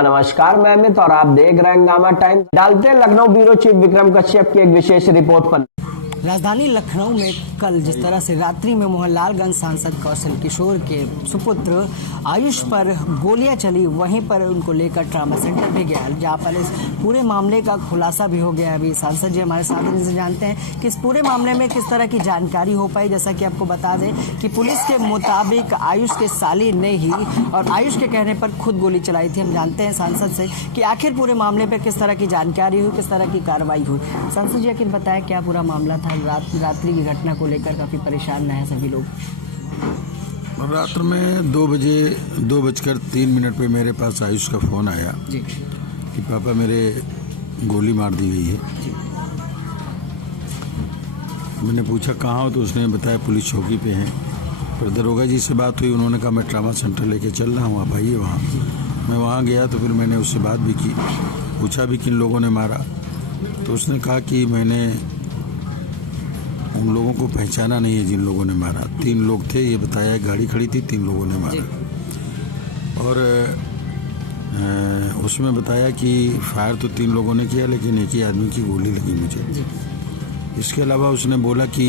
नमस्कार, मैं अमित और आप देख रहे हैं हंगामा टाइम्स। डालते हैं लखनऊ ब्यूरो चीफ विक्रम कश्यप की एक विशेष रिपोर्ट पर। राजधानी लखनऊ में कल जिस तरह से रात्रि में मोहनलालगंज सांसद कौशल किशोर के सुपुत्र आयुष पर गोलियां चली, वहीं पर उनको लेकर ट्रामा सेंटर भी गया, जहां पर इस पूरे मामले का खुलासा भी हो गया। अभी सांसद जी हमारे साथ हैं, जिनसे जानते हैं कि इस पूरे मामले में किस तरह की जानकारी हो पाई। जैसा कि आपको बता दें कि पुलिस के मुताबिक आयुष के साली ने ही और आयुष के कहने पर खुद गोली चलाई थी। हम जानते हैं सांसद से कि आखिर पूरे मामले पर किस तरह की जानकारी हुई, किस तरह की कार्रवाई हुई। सांसद जी आखिर बताया क्या पूरा मामला था। रात्रि की घटना को लेकर काफी परेशान है सभी लोग। रात में 2:03 पे मेरे पास आयुष का फोन आया जी कि पापा मेरे गोली मार दी गई है। मैंने पूछा कहाँ हो, तो उसने बताया पुलिस चौकी पे हैं। फिर दरोगा जी से बात हुई, उन्होंने कहा मैं ट्रामा सेंटर लेके चल रहा हूँ, आप आइए वहाँ। मैं वहाँ गया तो फिर मैंने उससे बात भी की, पूछा भी किन लोगों ने मारा। तो उसने कहा कि मैंने उन लोगों को पहचाना नहीं है जिन लोगों ने मारा। 3 लोग थे, ये बताया, गाड़ी खड़ी थी, 3 लोगों ने मारा। और उसमें बताया कि फायर तो 3 लोगों ने किया, लेकिन एक ही आदमी की गोली लगी मुझे। इसके अलावा उसने बोला कि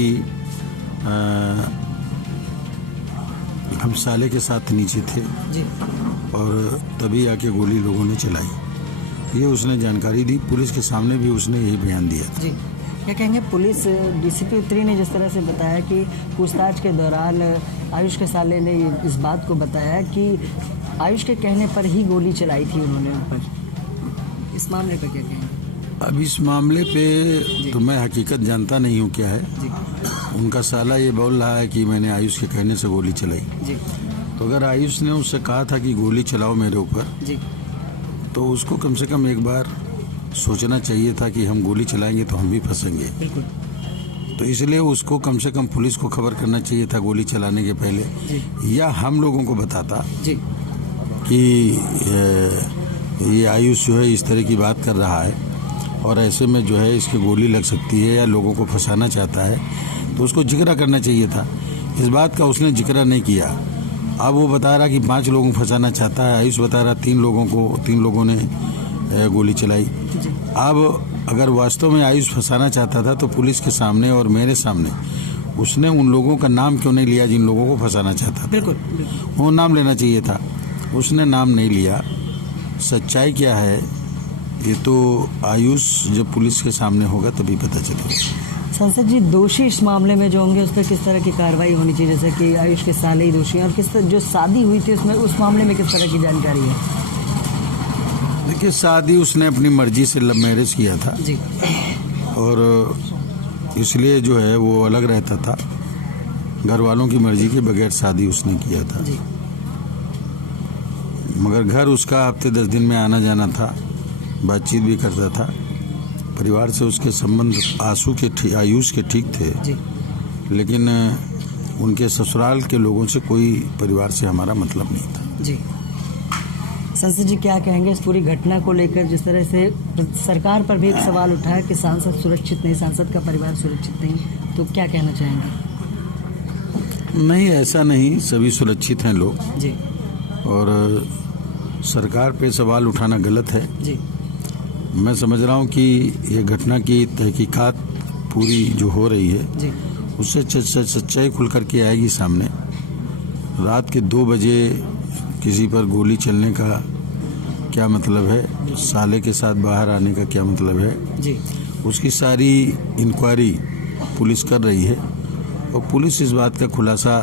हम साले के साथ नीचे थे और तभी आके गोली लोगों ने चलाई। ये उसने जानकारी दी। पुलिस के सामने भी उसने यही बयान दिया था। क्या कहेंगे, पुलिस डीसीपी 3 ने जिस तरह से बताया कि पूछताछ के दौरान आयुष के साले ने इस बात को बताया कि आयुष के कहने पर ही गोली चलाई थी उन्होंने ऊपर। इस मामले पर क्या कहेंगे? अब इस मामले पे तो मैं हकीकत जानता नहीं हूँ क्या है। उनका साला ये बोल रहा है कि मैंने आयुष के कहने से गोली चलाई। तो अगर आयुष ने उससे कहा था कि गोली चलाओ मेरे ऊपर, तो उसको कम से कम एक बार सोचना चाहिए था कि हम गोली चलाएंगे तो हम भी फंसेंगे। तो इसलिए उसको कम से कम पुलिस को खबर करना चाहिए था गोली चलाने के पहले, या हम लोगों को बताता कि ये आयुष जो है इस तरह की बात कर रहा है और ऐसे में जो है इसकी गोली लग सकती है या लोगों को फंसाना चाहता है, तो उसको जिक्र करना चाहिए था। इस बात का उसने जिक्र नहीं किया। अब वो बता रहा कि 5 लोगों को फंसाना चाहता है, आयुष बता रहा 3 लोगों ने गोली चलाई। अब अगर वास्तव में आयुष फंसाना चाहता था तो पुलिस के सामने और मेरे सामने उसने उन लोगों का नाम क्यों नहीं लिया जिन लोगों को फंसाना चाहता था? बिल्कुल। वो नाम लेना चाहिए था, उसने नाम नहीं लिया। सच्चाई क्या है ये तो आयुष जब पुलिस के सामने होगा तभी पता चलेगा। संसद जी, दोषी इस मामले में जो होंगे उस पर किस तरह की कार्रवाई होनी चाहिए? जैसे कि आयुष के साले ही दोषी हैं, और किस तरह जो शादी हुई थी उसमें उस मामले में किस तरह की जानकारी है? देखिए, शादी उसने अपनी मर्जी से लव मैरिज किया था और इसलिए जो है वो अलग रहता था। घर वालों की मर्जी के बगैर शादी उसने किया था। मगर घर उसका हफ्ते 10 दिन में आना जाना था, बातचीत भी करता था। परिवार से उसके संबंध आयुष के ठीक थे, लेकिन उनके ससुराल के लोगों से कोई परिवार से हमारा मतलब नहीं था। संसद जी, क्या कहेंगे इस पूरी घटना को लेकर? जिस तरह से सरकार पर भी एक सवाल उठा है कि सांसद सुरक्षित नहीं, सांसद का परिवार सुरक्षित नहीं, तो क्या कहना चाहेंगे? नहीं, ऐसा नहीं, सभी सुरक्षित हैं लोग और सरकार पे सवाल उठाना गलत है। मैं समझ रहा हूँ कि ये घटना की तहकीकात पूरी जो हो रही है उससे सच्चाई खुल करके आएगी सामने। रात के 2 बजे किसी पर गोली चलने का क्या मतलब है, साले के साथ बाहर आने का क्या मतलब है, उसकी सारी इंक्वायरी पुलिस कर रही है और पुलिस इस बात का खुलासा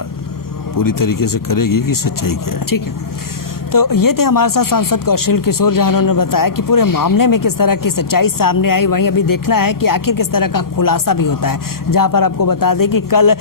पूरी तरीके से करेगी कि सच्चाई क्या है। ठीक है, तो ये थे हमारे साथ सांसद कौशल किशोर, जहां उन्होंने बताया कि पूरे मामले में किस तरह की सच्चाई सामने आई। वहीं अभी देखना है कि आखिर किस तरह का खुलासा भी होता है। जहां पर आपको बता दें कि कल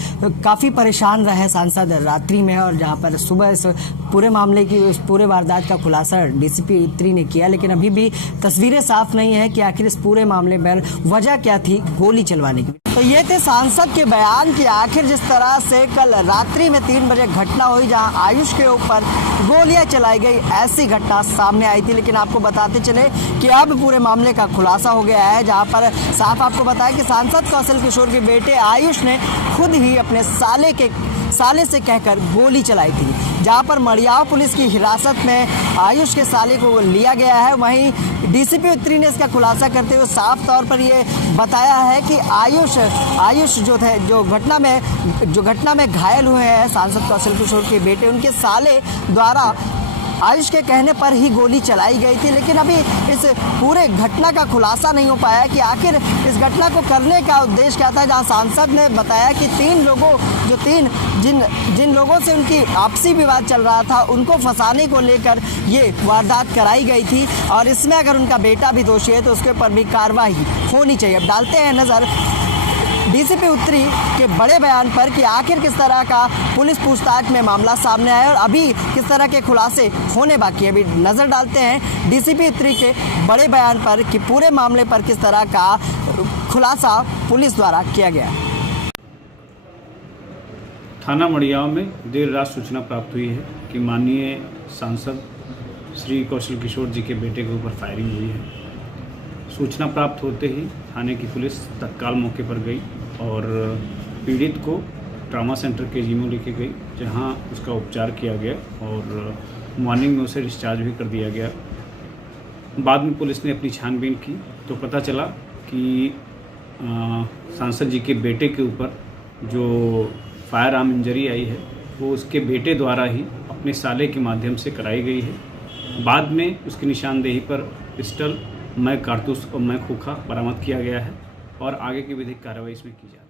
काफ़ी परेशान रहे सांसद रात्रि में, और जहां पर सुबह इस पूरे मामले की, इस पूरे वारदात का खुलासा डीसीपी 3 ने किया, लेकिन अभी भी तस्वीरें साफ नहीं है कि आखिर इस पूरे मामले में वजह क्या थी गोली चलवाने की। तो ये थे सांसद के बयान कि आखिर जिस तरह से कल रात्रि में 3 बजे घटना हुई जहां आयुष के ऊपर गोलियां चलाई गई, ऐसी घटना सामने आई थी। लेकिन आपको बताते चले कि अब पूरे मामले का खुलासा हो गया है, जहां पर साफ आपको बताया कि सांसद कौशल किशोर के बेटे आयुष ने खुद ही अपने साले के साले से कहकर गोली चलाई थी। जहां पर मड़ियाव पुलिस की हिरासत में आयुष के साले को लिया गया है, वहीं डीसीपी उत्तरी ने इसका खुलासा करते हुए साफ तौर पर ये बताया है कि आयुष जो घटना में घायल हुए हैं सांसद कौशल किशोर के बेटे, उनके साले द्वारा आयुष के कहने पर ही गोली चलाई गई थी। लेकिन अभी इस पूरे घटना का खुलासा नहीं हो पाया कि आखिर इस घटना को करने का उद्देश्य क्या था। जहां सांसद ने बताया कि जिन लोगों से उनकी आपसी विवाद चल रहा था, उनको फंसाने को लेकर ये वारदात कराई गई थी और इसमें अगर उनका बेटा भी दोषी है तो उसके ऊपर भी कार्रवाई होनी चाहिए। अब डालते हैं नज़र डीसीपी उत्तरी के बड़े बयान पर कि आखिर किस तरह का पुलिस पूछताछ में मामला सामने आया और अभी किस तरह के खुलासे होने बाकी है। अभी नज़र डालते हैं डीसीपी उत्तरी के बड़े बयान पर कि पूरे मामले पर किस तरह का खुलासा पुलिस द्वारा किया गया। थाना मड़ियाव में देर रात सूचना प्राप्त हुई है कि माननीय सांसद श्री कौशल किशोर जी के बेटे के ऊपर फायरिंग हुई है। सूचना प्राप्त होते ही थाने की पुलिस तत्काल मौके पर गई और पीड़ित को ट्रॉमा सेंटर के जीमो लेके गई, जहां उसका उपचार किया गया और मॉर्निंग में उसे डिस्चार्ज भी कर दिया गया। बाद में पुलिस ने अपनी छानबीन की तो पता चला कि सांसद जी के बेटे के ऊपर जो फायर आर्म इंजरी आई है वो उसके बेटे द्वारा ही अपने साले के माध्यम से कराई गई है। बाद में उसकी निशानदेही पर पिस्टल, मैं कारतूस और मैं खोखा बरामद किया गया है और आगे की विधिक कार्रवाई इसमें की जाए।